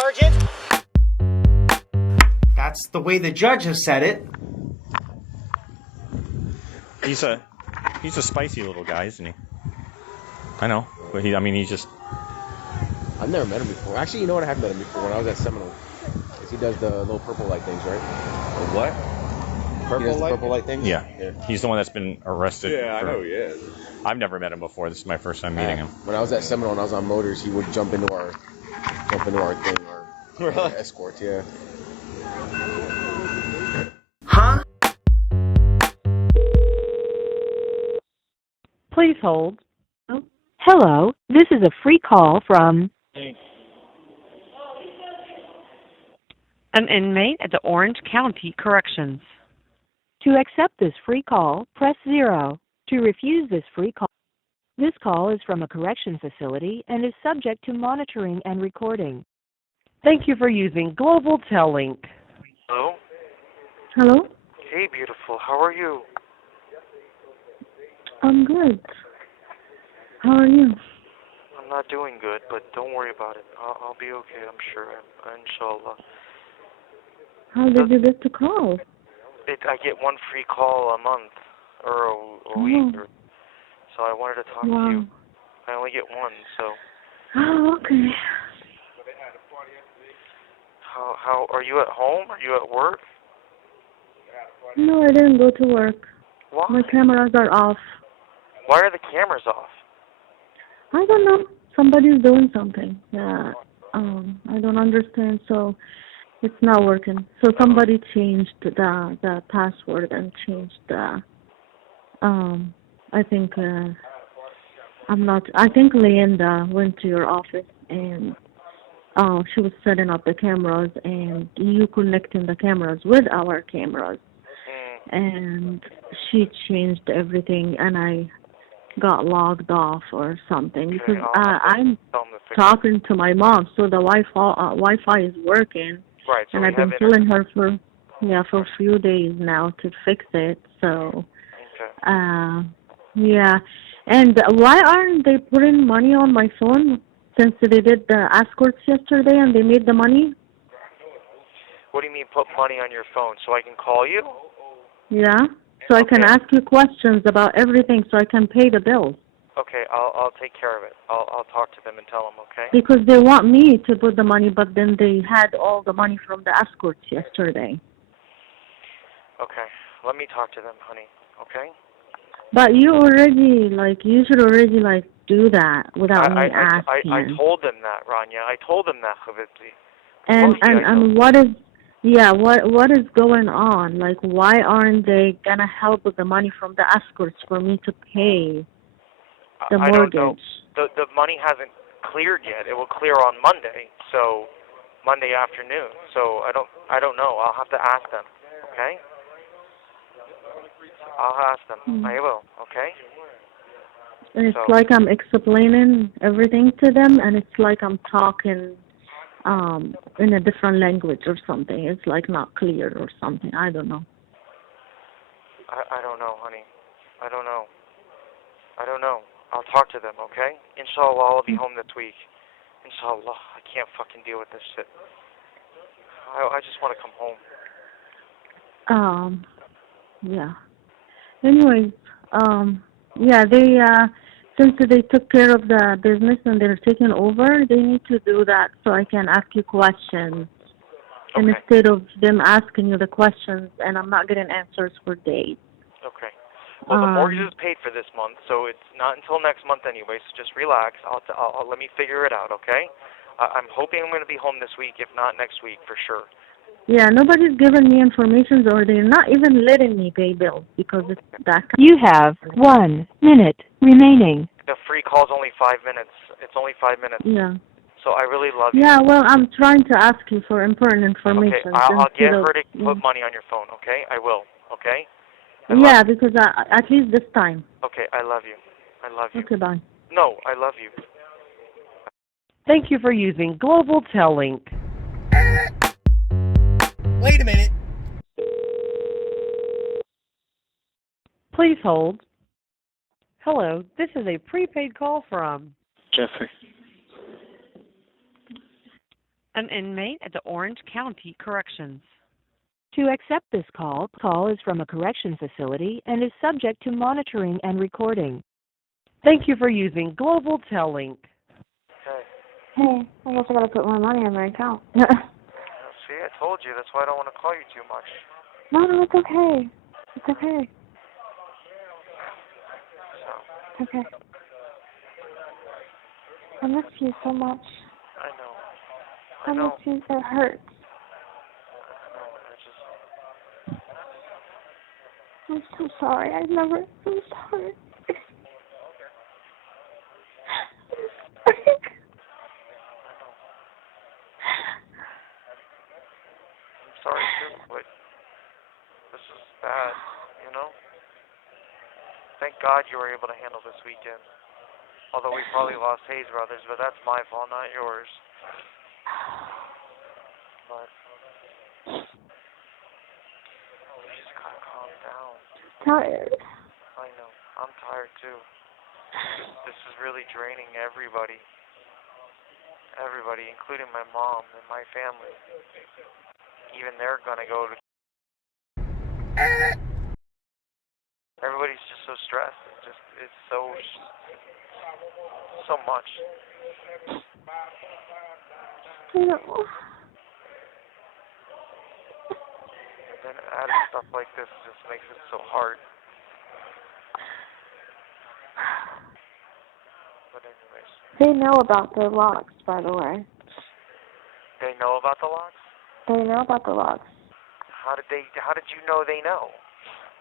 Sergeant? That's the way the judge has said it. He's a spicy little guy, isn't he? I know, but he's just... I've never met him before. Actually, you know what? I have met him before when I was at Seminole. Because he does the little purple light things, right? The what? Purple light things? Yeah. He's the one that's been arrested. Yeah, I know he is. I've never met him before. This is my first time meeting him. When I was at Seminole and I was on motors, he would jump into our thing, our escort, yeah. Huh? Please hold. Hello, this is a free call from an inmate at the Orange County Corrections. To accept this free call, press 0. To refuse this free call, this call is from a correction facility and is subject to monitoring and recording. Thank you for using Global Tellink. Hello? Hello? Hey, beautiful. How are you? I'm good. How are you? I'm not doing good, but don't worry about it. I'll be okay, I'm sure. Inshallah. How did you get to call? I get one free call a month or a week. So I wanted to talk to you. I only get one, so. Oh, okay. How are you at home? Are you at work? No, I didn't go to work. Why? My cameras are off. Why are the cameras off? I don't know. Somebody's doing something. Yeah. I don't understand, so it's not working. So somebody changed the password and changed the I think Leanda went to your office and she was setting up the cameras and you connecting the cameras with our cameras. And she changed everything and I got logged off or something because I'm talking to my mom, so the Wi-Fi is working. Right. So and I've been telling her for a few days now to fix it. So, yeah. And why aren't they putting money on my phone since they did the escorts yesterday and they made the money? What do you mean put money on your phone so I can call you? Yeah. So I can ask you questions about everything so I can pay the bills. Okay, I'll take care of it. I'll talk to them and tell them, okay? Because they want me to put the money, but then they had all the money from the escorts yesterday. Okay, let me talk to them, honey, okay? But you should already, do that without me asking. I told them that, Rania. I told them that, Chavitzi. And what is... Yeah, what is going on? Like, why aren't they gonna help with the money from the escorts for me to pay the mortgage? I don't know. The money hasn't cleared yet. It will clear on Monday, so Monday afternoon. So I don't know. I'll have to ask them. Okay? I'll ask them. I will. Okay? And it's like I'm explaining everything to them, and it's like I'm talking in a different language or something. It's like not clear or something. I don't know. I don't know, honey. I don't know. I'll talk to them, okay? Inshallah, I'll be home this week. Inshallah. I can't fucking deal with this shit. I just want to come home. Yeah. Anyways, they since they took care of the business and they're taking over, they need to do that so I can ask you questions. Okay. And instead of them asking you the questions and I'm not getting answers for days. Okay. Well, the mortgage is paid for this month, so it's not until next month anyway, so just relax. I'll let me figure it out, okay? I'm hoping I'm going to be home this week, if not next week, for sure. Yeah, nobody's giving me information, or they're not even letting me pay bills because it's that. You have 1 minute remaining. The free call's only 5 minutes. It's only 5 minutes. Yeah. So I really love you. Yeah, well, I'm trying to ask you for important information. Okay, I'll get her to put money on your phone, okay? I will, okay? Because at least this time. Okay, I love you. I love you. Okay, bye. No, I love you. Thank you for using Global Tellink. Wait a minute. Please hold. Hello, this is a prepaid call from Jeffrey. An inmate at the Orange County Corrections. To accept this call is from a correction facility and is subject to monitoring and recording. Thank you for using Global Tellink. Okay. Hey, I guess I gotta put more money in my account. See, I told you. That's why I don't want to call you too much. No, it's okay. It's okay. So, It's okay. I miss you so much. I know. I miss you. It hurts. I'm so sorry. I'm so sorry. I'm sorry too, but this is bad, you know? Thank God you were able to handle this weekend. Although we probably lost Hayes Brothers, but that's my fault, not yours. But you just gotta calm down. Tired. I know. I'm tired too. This is really draining everybody. Everybody, including my mom and my family. Even they're gonna go to... Everybody's just so stressed. It's so much. I know. Then adding stuff like this just makes it so hard. But anyways. They know about the locks, by the way. They know about the locks? They know about the locks. How did you know they know?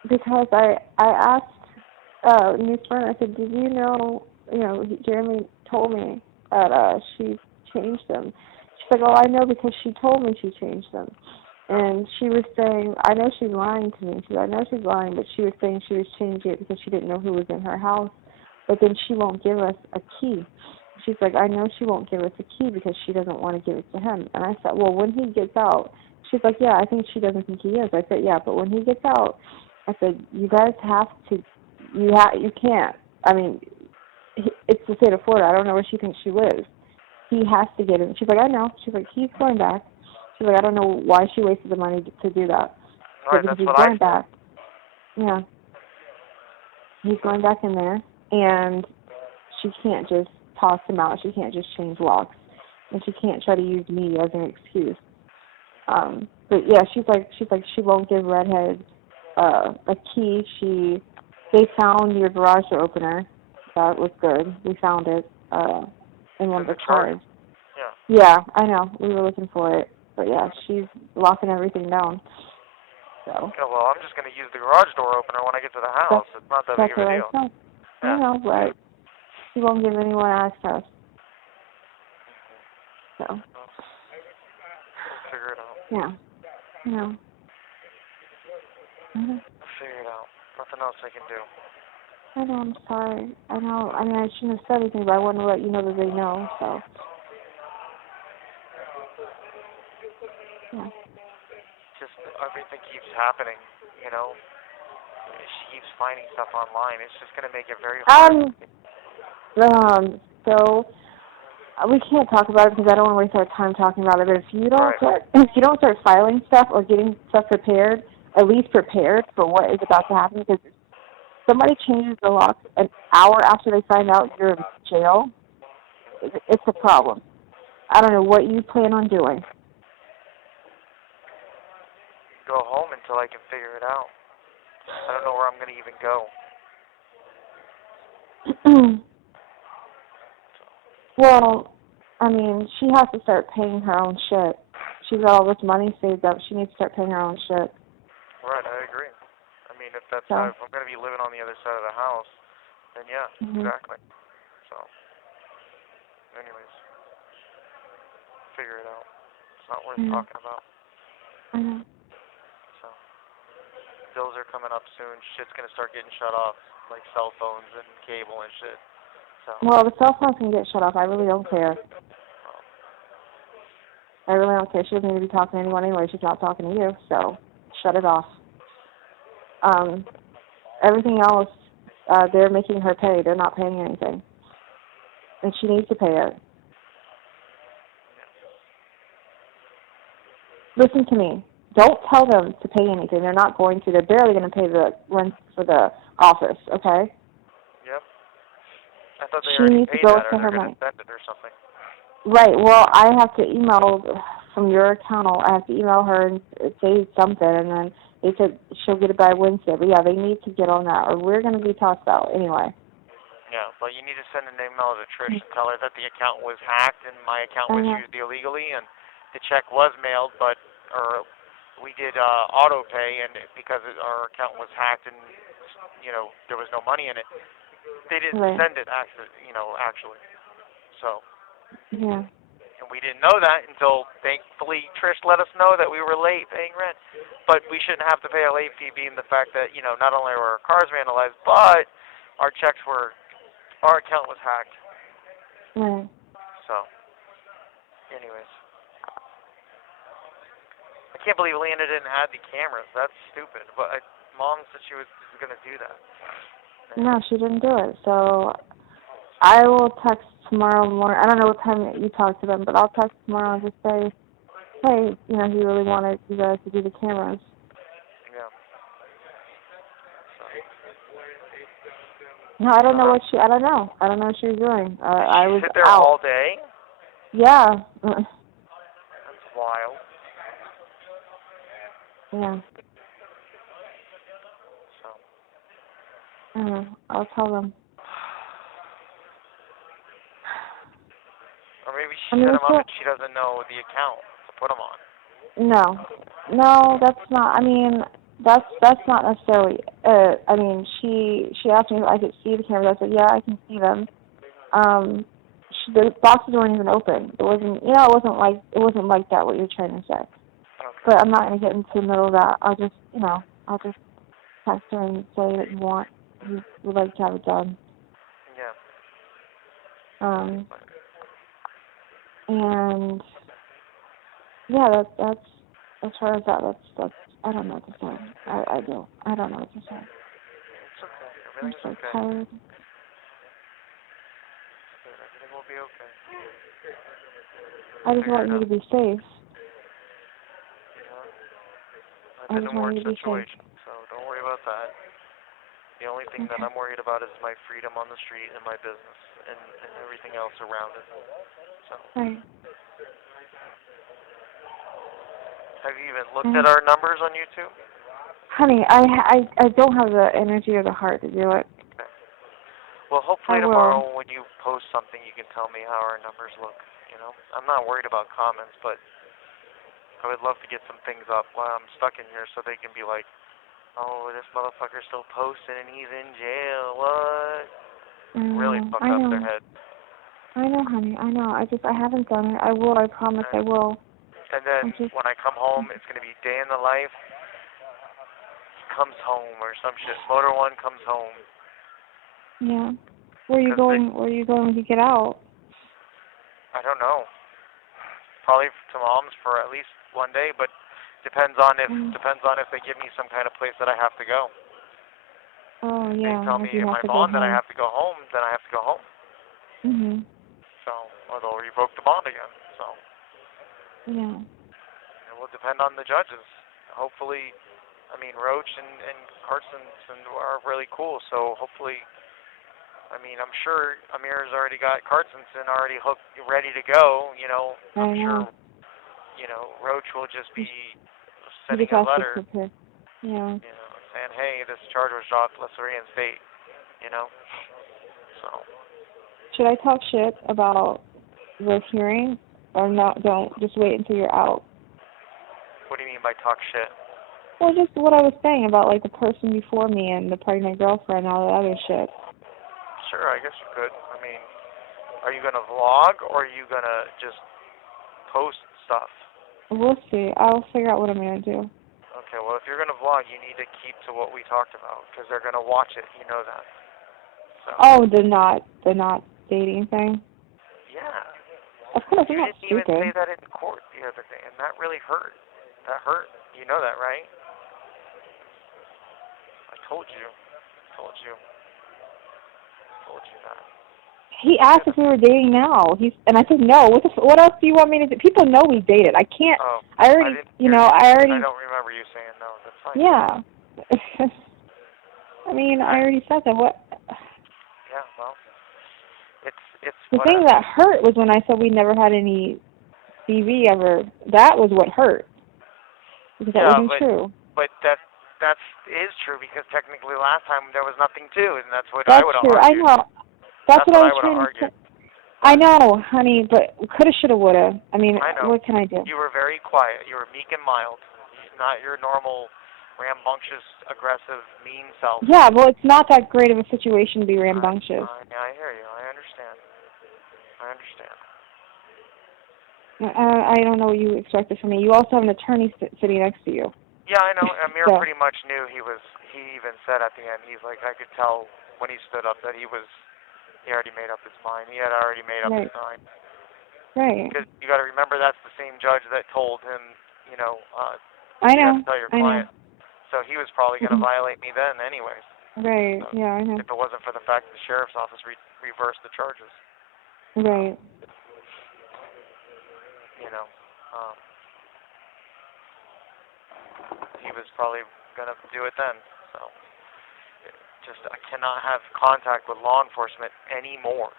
Because I asked New Smyrna, I said, did you know, Jeremy told me that she changed them. She's like, oh, I know because she told me she changed them. And she was saying, I know she's lying to me. She said, I know she's lying, but she was saying she was changing it because she didn't know who was in her house. But then she won't give us a key. She's like, I know she won't give us a key because she doesn't want to give it to him. And I said, well, when he gets out, she's like, yeah, I think she doesn't think he is. I said, yeah, but when he gets out, I said, you guys have to, you can't. I mean, it's the state of Florida. I don't know where she thinks she lives. He has to get in. She's like, I know. She's like, he's going back. She's like, I don't know why she wasted the money to do that. All right, but that's he's what going I back. Yeah. He's going back in there, and she can't just toss him out. She can't just change locks, and she can't try to use me as an excuse. But yeah, she's like she won't give Redhead a key. They found your garage door opener. That was good. We found it in one of the cars. Yeah. Yeah, I know. We were looking for it. But yeah, she's locking everything down. So. Yeah, well, I'm just going to use the garage door opener when I get to the house. It's not that big of a deal. That's Yeah. I know, but she won't give anyone access. So. We'll figure it out. Yeah. Yeah. We'll figure it out. Nothing else I can do. I know, I'm sorry. I know, I mean, I shouldn't have said anything, but I wanted to let you know that they know, so. Yeah. Just everything keeps happening, you know. She keeps finding stuff online. It's just going to make it very hard. So we can't talk about it because I don't want to waste our time talking about it. But if you don't start filing stuff or getting stuff prepared, at least prepared for what is about to happen, because if somebody changes the locks an hour after they find out you're in jail, it's a problem. I don't know what you plan on doing. Go home until I can figure it out. I don't know where I'm going to even go. Well, I mean, she has to start paying her own shit. She's got all this money saved up. She needs to start paying her own shit. Right, I agree. I mean, if that's how, if I'm going to be living on the other side of the house, then yeah, exactly. So, anyways, figure it out. It's not worth talking about. I know. So, bills are coming up soon. Shit's going to start getting shut off, like cell phones and cable and shit. So. Well, the cell phone can get shut off. I really don't care. I really don't care. She doesn't need to be talking to anyone anyway. She's not talking to you, so shut it off. Everything else, they're making her pay. They're not paying anything. And she needs to pay it. listen to me. Don't tell them to pay anything. They're not going to. They're barely going to pay the rent for the office, okay? Yep. I thought they She already needs to paid go that, to or her they're going money. to send it or something. Right. Well, I have to email from your account. I have to email her and say something, and then they said she'll get it by Wednesday. But, yeah, they need to get on that, or we're going to be tossed out anyway. Yeah, but you need to send an email to Trish and tell her that the account was hacked and my account was used illegally, and the check was mailed, but we did auto pay, and because our account was hacked and there was no money in it, they didn't send it actually. So. Yeah. And we didn't know that until, thankfully, Trish let us know that we were late paying rent. But we shouldn't have to pay a late fee, being the fact that, not only were our cars vandalized, but our account was hacked. Right. So, anyways. I can't believe Lena didn't have the cameras. That's stupid. But Mom said she was going to do that. No, she didn't do it. So I will text tomorrow morning. I don't know what time you talk to them, but I'll text tomorrow and just say, hey, he really wanted you guys to do the cameras. Yeah. No, I don't know what I don't know. I don't know what she was doing. I was sit there out. all day? Yeah. That's wild. Yeah. So. I'll tell them. Or maybe she set them up and she doesn't know the account to put them on. No, that's not. I mean, that's not necessarily. I mean, she asked me if I could see the cameras. I said, yeah, I can see them. The boxes weren't even open. It wasn't. It wasn't like that. What you're trying to say. Okay. But I'm not going to get into the middle of that. I'll just text her and say that you would like to have it done. Yeah. And yeah, that's as far as that. That's I don't know what to say. I don't know what to say. It's okay. I'm so okay. tired. Everything will be okay. I just want you to be safe. I've been in worse situations, so don't worry about that. The only thing that I'm worried about is my freedom on the street and my business and everything else around it. So. Right. Have you even looked at our numbers on YouTube? Honey, I don't have the energy or the heart to do it. Okay. Well, hopefully tomorrow when you post something, you can tell me how our numbers look. I'm not worried about comments, but I would love to get some things up while I'm stuck in here so they can be like, oh, this motherfucker's still posting and he's in jail. What? Really fuck up their head. I know, honey. I know. I haven't done it. I will. I promise I will. And then when I come home, it's going to be day in the life. He comes home or some shit. Motor One comes home. Yeah. Where are you going? Where are you going when you get out? I don't know. Probably to Mom's for at least one day, but depends on if they give me some kind of place that I have to go. Oh yeah. They tell me in my bond that I have to go home, then I have to go home. Mhm. So, or they'll revoke the bond again. So. Yeah. It will depend on the judges. Hopefully, Roach and Carson are really cool. So hopefully, I'm sure Amir's already got Carstensen already hooked, ready to go. I'm sure. Roach will just be sending a letter. Yeah. Saying, hey, this charge was dropped. Let's reinstate. So. Should I talk shit about the hearing, or not? Don't just wait until you're out. What do you mean by talk shit? Well, just what I was saying about the person before me and the pregnant girlfriend and all that other shit. Sure, I guess you could. Are you gonna vlog or are you gonna just post stuff? We'll see. I'll figure out what I'm gonna do. Okay, well, if you're gonna vlog, you need to keep to what we talked about because they're gonna watch it. You know that. So. Oh, the not dating thing. Yeah. Of course, I'm you not didn't stupid. even say that in court the other day, and that really hurt. That hurt. You know that, right? I told you that. He asked if we were dating now. And I said no. What else do you want me to do? People know we dated. I can't. Oh, I already. I already. I don't remember you saying no. That's fine. Yeah. I mean, I already said that. What? Yeah. Well, it's. The thing that hurt was when I said we never had any CV ever. That was what hurt. Because that wasn't true. But that is true because technically last time there was nothing to, and that's what That's I would have true. argued. I know. That's what I was would trying have to say. argued. I know, honey, but coulda, shoulda, woulda. I mean, I know. what can I do? You were very quiet. You were meek and mild. Not your normal rambunctious, aggressive, mean self. Yeah, well, it's not that great of a situation to be rambunctious. I hear you. I understand. I don't know what you expected from me. You also have an attorney sitting next to you. Yeah, I know. Amir So. pretty much knew he even said at the end, he's like, I could tell when he stood up that he already made up his mind. He had already made up his mind. Right. Because you got to remember that's the same judge that told him, I know. You have to tell your client. So he was probably going to violate me then anyways. Right, so, yeah, I know. If it wasn't for the fact that the sheriff's office reversed the charges. Right. He was probably going to do it then. So, I cannot have contact with law enforcement anymore.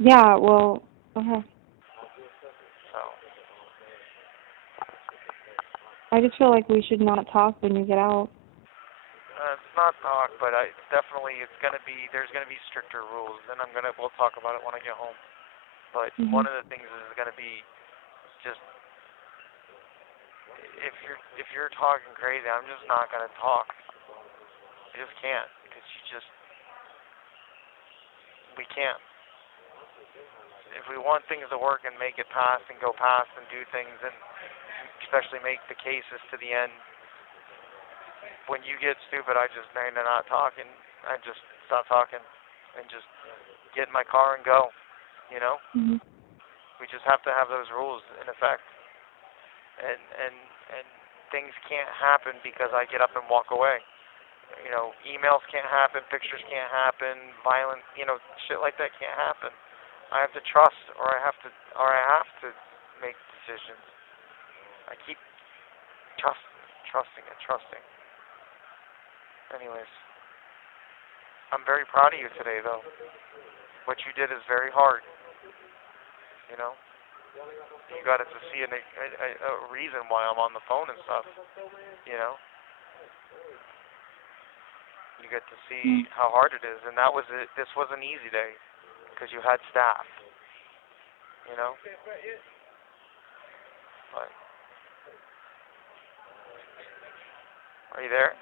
Yeah, well, okay. So. I just feel like we should not talk when you get out. It's not talk, but there's going to be stricter rules, and we'll talk about it when I get home. But one of the things is going to be just, if you're talking crazy, I'm just not going to talk. I just can't, because we can't. If we want things to work and make it past and go past and do things, and especially make the cases to the end, when you get stupid, I just end up not talking. I just stop talking and just get in my car and go, We just have to have those rules in effect. And things can't happen because I get up and walk away. Emails can't happen, pictures can't happen, violent, shit like that can't happen. I have to trust, or I have to make decisions. I keep trusting. Anyways, I'm very proud of you today, though. What you did is very hard. You got to see a reason why I'm on the phone and stuff. You get to see how hard it is, and that was it. This was an easy day because you had staff. But, are you there?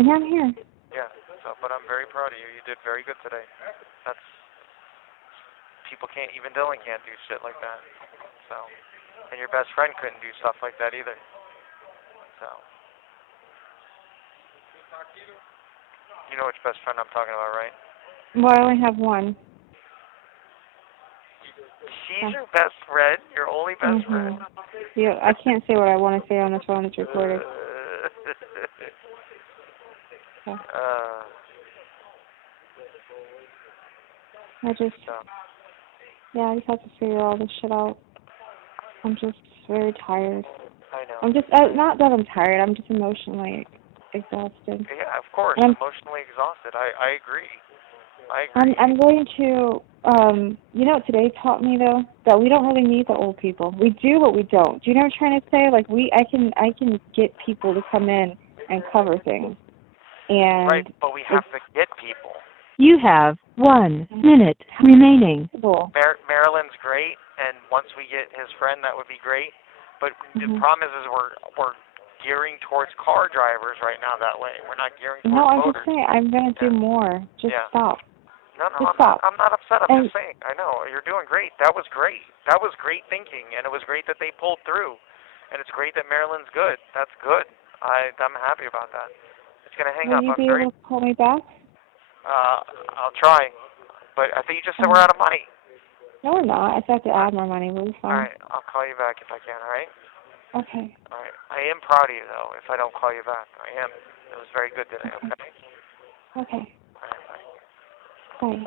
Yeah, I'm here. Yeah. But I'm very proud of you. You did very good today. Even Dylan can't do shit like that. So, and your best friend couldn't do stuff like that either. So, you know which best friend I'm talking about, right? Well, I only have one. She's your best friend? Your only best friend? Yeah, I can't say what I want to say on the phone. It's recorded. I just have to figure all this shit out. I'm just very tired. I know. I'm just, not that I'm tired, I'm just emotionally exhausted. Yeah, of course, emotionally exhausted. I agree. I'm going to, you know what today taught me, though? That we don't really need the old people. We do, but we don't. Do you know what I'm trying to say? Like, I can get people to come in and cover things. And right, but we have to get people. You have 1 minute remaining. Maryland's great, and once we get his friend, that would be great. But the problem is we're gearing towards car drivers right now that way. We're not gearing towards I'm voters. just saying, I'm going to do more. Just stop. No, stop. I'm not upset. I'm just saying. I know. You're doing great. That was great. That was great thinking, and it was great that they pulled through. And it's great that Maryland's good. That's good. I'm happy about that. It's going to hang up. Will you be able to call me back? I'll try. But I think you just said we're out of money. No, we're not. I still have to add more money. We'll be fine. All right. I'll call you back if I can, all right? Okay. All right. I am proud of you, though, if I don't call you back. I am. It was very good today, okay? Okay. All right, bye. Hey.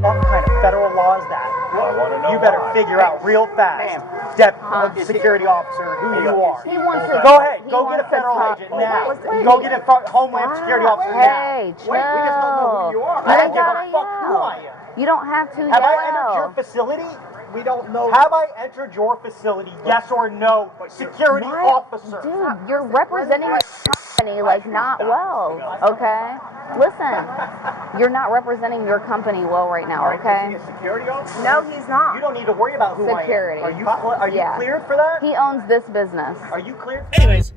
What kind of federal law is that? I want to know. You better why. figure out real fast, security officer, who you are. He wants to. Go ahead, he go get a wants to federal talk- agent now. Wait, Go get a Homeland Security officer now. Hey, chill. Wait, we just don't know who you are. I don't You give gotta a fuck who yell. I am. You don't have to Have yell. I entered your facility? We don't know. Have I entered your facility? Yes or no, security officer? Dude, you're representing your company like not well, okay? Listen, you're not representing your company well right now, okay? Is he a security officer? No, he's not. You don't need to worry about who Security. I am. Are you Yeah. cleared for that? He owns this business. Are you cleared? Anyways,